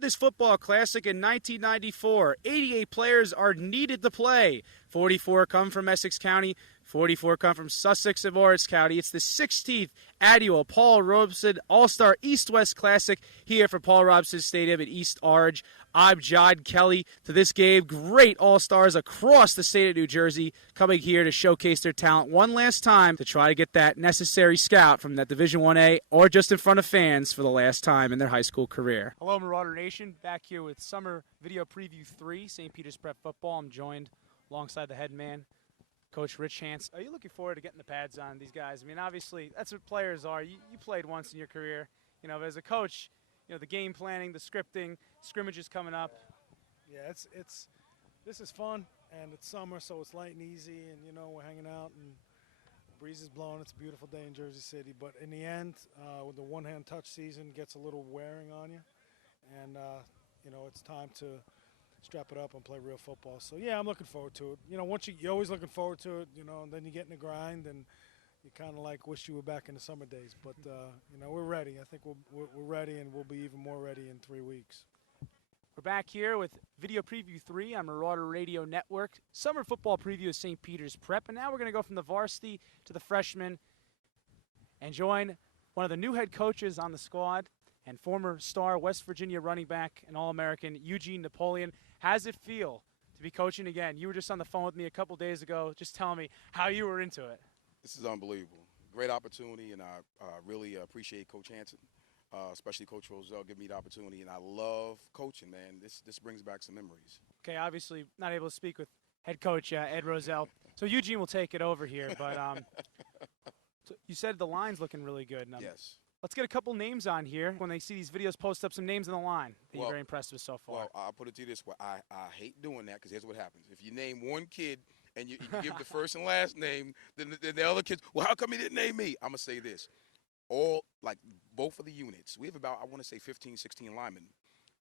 This football classic in 1994. 88 players are needed to play. 44 come from Essex County, 44 come from Sussex and Morris County. It's the 16th annual Paul Robeson All-Star East-West Classic here for Paul Robeson Stadium in East Orange. I'm John Kelly. To this game, great All-Stars across the state of New Jersey coming here to showcase their talent one last time to try to get that necessary scout from that Division 1A or just in front of fans for the last time in their high school career. Hello, Marauder Nation. Back here with Summer Video Preview 3, St. Peter's Prep Football. I'm joined alongside the head man, Coach Rich Hance. Are you looking forward to getting the pads on these guys? I mean, obviously, that's what players are. You played once in your career. You know, but as a coach, you know, the game planning, the scripting, scrimmages coming up. Yeah, this is fun, and it's summer, so it's light and easy, and, you know, we're hanging out, and the breeze is blowing. It's a beautiful day in Jersey City. But in the end, with the one-hand touch season gets a little wearing on you, and, you know, it's time to strap it up and play real football. So, yeah, I'm looking forward to it. You know, you're always looking forward to it, you know, and then you get in the grind, and you kind of like wish you were back in the summer days. But, you know, we're ready. I think we're ready, and we'll be even more ready in 3 weeks. We're back here with Video Preview 3 on Marauder Radio Network. Summer football preview of St. Peter's Prep. And now we're going to go from the varsity to the freshmen and join one of the new head coaches on the squad and former star West Virginia running back and All-American Eugene Napoleon. How's it feel to be coaching again? You were just on the phone with me a couple days ago just telling me how you were into it. This is unbelievable. Great opportunity, and I really appreciate Coach Hanson, especially Coach Roselle, giving me the opportunity. And I love coaching, man. This brings back some memories. Okay, obviously not able to speak with head coach Ed Roselle, so Eugene will take it over here. But so you said the line's looking really good. Yes. Let's get a couple names on here. When they see these videos, post up some names on the line that you're very impressed with so far. Well, I'll put it to you this way. I hate doing that because here's what happens. If you name one kid and you give the first and last name, then the other kids, well, how come he didn't name me? I'm going to say this. Both of the units, we have about, I want to say 15, 16 linemen.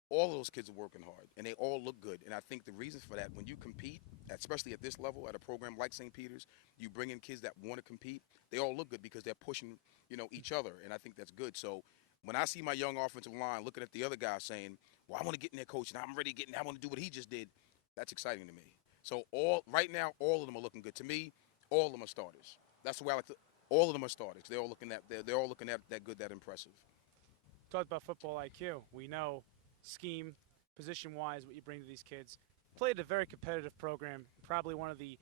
All of those kids are working hard, and they all look good. And I think the reason for that, when you compete, especially at this level, at a program like St. Peter's, you bring in kids that want to compete, they all look good because they're pushing, you know, each other, and I think that's good. So when I see my young offensive line looking at the other guy saying, well, I want to get in there, coach, and I'm ready to get in there, I want to do what he just did, that's exciting to me. So right now, all of them are looking good. To me, all of them are starters. That's the way I like to. All of them are starters. They're all looking at that good, that impressive. Talked about football IQ. We know scheme, position-wise, what you bring to these kids. Played a very competitive program, probably one of the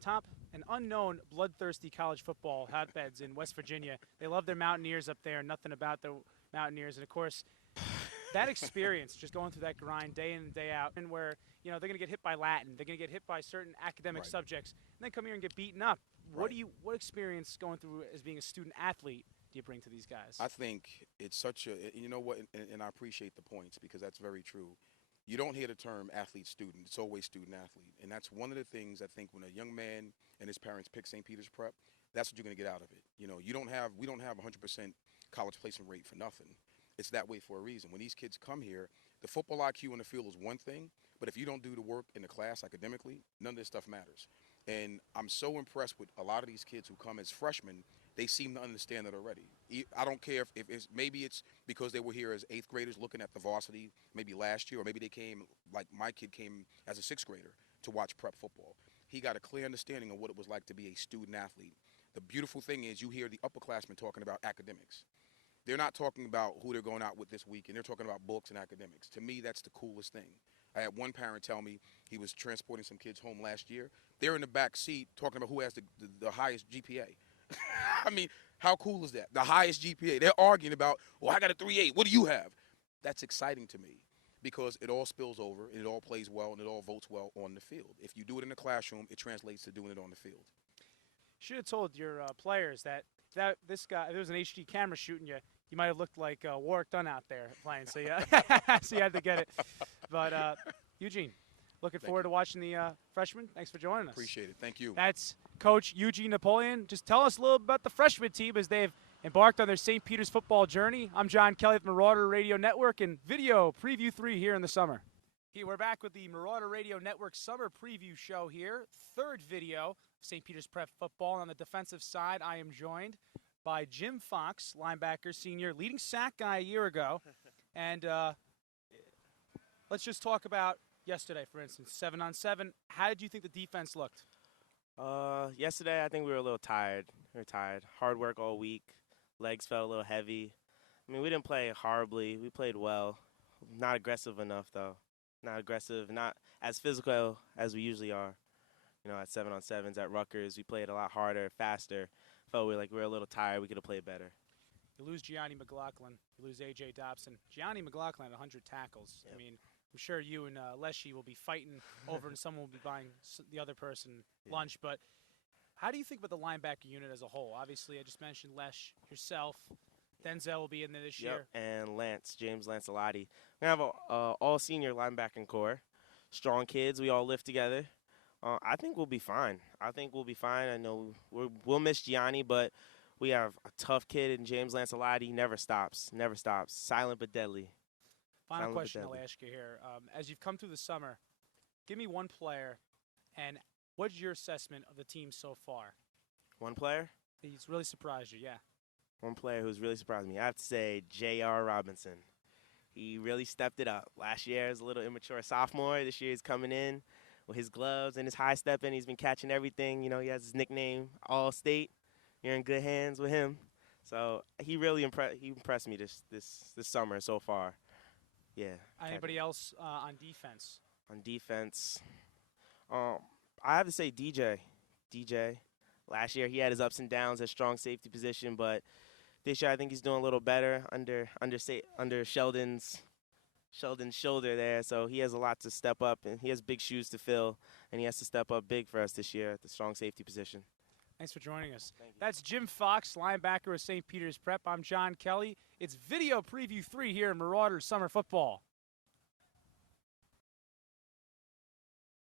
top and unknown bloodthirsty college football hotbeds in West Virginia. They love their Mountaineers up there, nothing about the Mountaineers. And, of course, that experience, just going through that grind day in and day out, and where, you know, they're going to get hit by Latin, they're going to get hit by certain academic subjects, and then come here and get beaten up. What experience going through as being a student athlete do you bring to these guys? I think it's such a, you know what, and I appreciate the points because that's very true. You don't hear the term athlete-student. It's always student-athlete. And that's one of the things I think when a young man and his parents pick St. Peter's Prep, that's what you're going to get out of it. You know, we don't have 100% college placement rate for nothing. It's that way for a reason. When these kids come here, the football IQ in the field is one thing, but if you don't do the work in the class academically, none of this stuff matters. And I'm so impressed with a lot of these kids who come as freshmen. They seem to understand it already. I don't care if maybe it's because they were here as 8th graders looking at the varsity maybe last year, or maybe they came, like my kid came as a 6th grader to watch prep football. He got a clear understanding of what it was like to be a student athlete. The beautiful thing is you hear the upperclassmen talking about academics. They're not talking about who they're going out with this week, and they're talking about books and academics. To me, that's the coolest thing. I had one parent tell me he was transporting some kids home last year. They're in the back seat talking about who has the highest GPA. I mean, how cool is that? The highest GPA. They're arguing about, well, I got a 3.8. What do you have? That's exciting to me because it all spills over, and it all plays well, and it all votes well on the field. If you do it in the classroom, it translates to doing it on the field. Should have told your players that this guy, if there was an HD camera shooting you, you might have looked like Warwick Dunn out there playing. So, yeah, so you had to get it. But, Eugene, looking forward to watching the freshmen. Thanks for joining us. Appreciate it. Thank you. That's Coach Eugene Napoleon. Just tell us a little about the freshman team as they've embarked on their St. Peter's football journey. I'm John Kelly with Marauder Radio Network and Video Preview 3 here in the summer. Here we're back with the Marauder Radio Network Summer Preview Show here. Third video of St. Peter's Prep football. On the defensive side, I am joined by Jim Fox, linebacker, senior, leading sack guy a year ago. And Let's just talk about yesterday, for instance, 7-on-7. How did you think the defense looked? Yesterday I think we were a little tired. We were tired. Hard work all week. Legs felt a little heavy. I mean, we didn't play horribly. We played well. Not aggressive enough, though. Not aggressive, not as physical as we usually are. You know, at 7-on-7s at Rutgers, we played a lot harder, faster. Felt we were a little tired. We could have played better. You lose Gianni McLaughlin. You lose A.J. Dobson. Gianni McLaughlin had 100 tackles. Yep. I mean, I'm sure you and Leshy will be fighting over and someone will be buying the other person lunch. But how do you think about the linebacker unit as a whole? Obviously, I just mentioned Lesh, yourself. Denzel will be in there this year. And James Lancelotti. We have a all-senior linebacking core. Strong kids. We all live together. I think we'll be fine. I know we'll miss Gianni, but we have a tough kid in James Lancelotti. Never stops. Silent but deadly. Final question I'll ask you here. As you've come through the summer, give me one player, and what's your assessment of the team so far? One player? He's really surprised you, yeah. One player who's really surprised me. I have to say J.R. Robinson. He really stepped it up. Last year was a little immature sophomore. This year he's coming in with his gloves and his high stepping. He's been catching everything. You know, he has his nickname, All-State. You're in good hands with him. So he really impressed me this summer so far. Yeah. Anybody else on defense? On defense, I have to say DJ. Last year he had his ups and downs at strong safety position, but this year I think he's doing a little better under Sheldon's shoulder there. So he has a lot to step up, and he has big shoes to fill, and he has to step up big for us this year at the strong safety position. Thanks for joining us. Thank you. That's Jim Fox, linebacker of St. Peter's Prep. I'm John Kelly. It's Video Preview 3 here in Marauders Summer Football.